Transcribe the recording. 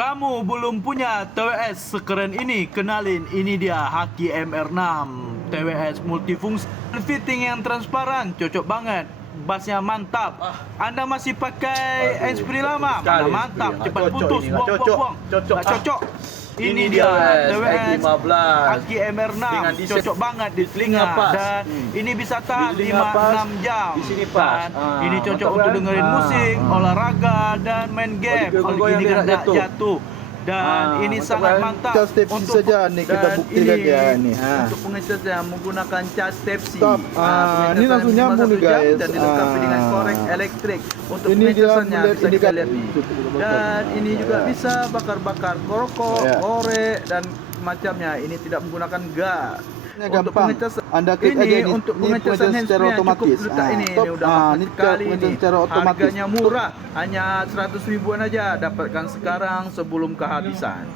Kamu belum punya TWS sekeren ini? Kenalin, ini dia Haki MR6 TWS multifungsi, fitting yang transparan, cocok banget. Bassnya mantap. Anda masih pakai handsfree lama? Mana mantap, cepat putus, buang. Nggak cocok. Ini dia TWS Haki MR6, cocok banget di telinga dan ini bisa tahan 5-6 jam. Dan ini cocok untuk dengerin musik, olahraga dan main game. Kalau ini kan nggak jatuh. Dan ini sangat mantap untuk saja nih kita buktikan ya nih. Untuk pengecasnya menggunakan cas Type-C. Ini langsung nyambung nih guys. Dan dilengkapi dengan korek elektrik. Untuk Ini pengecasannya bisa ini kita lihat nih. Dan ini juga bisa bakar-bakar rokok, korek dan macamnya. Ini tidak menggunakan gas. Untuk pengecasan Anda klik aja ini nih. untuk pengecasan secara otomatis. letak ini udah ini kali ini. secara otomatis. Harganya murah, hanya 100 ribuan aja. Dapatkan sekarang sebelum kehabisan.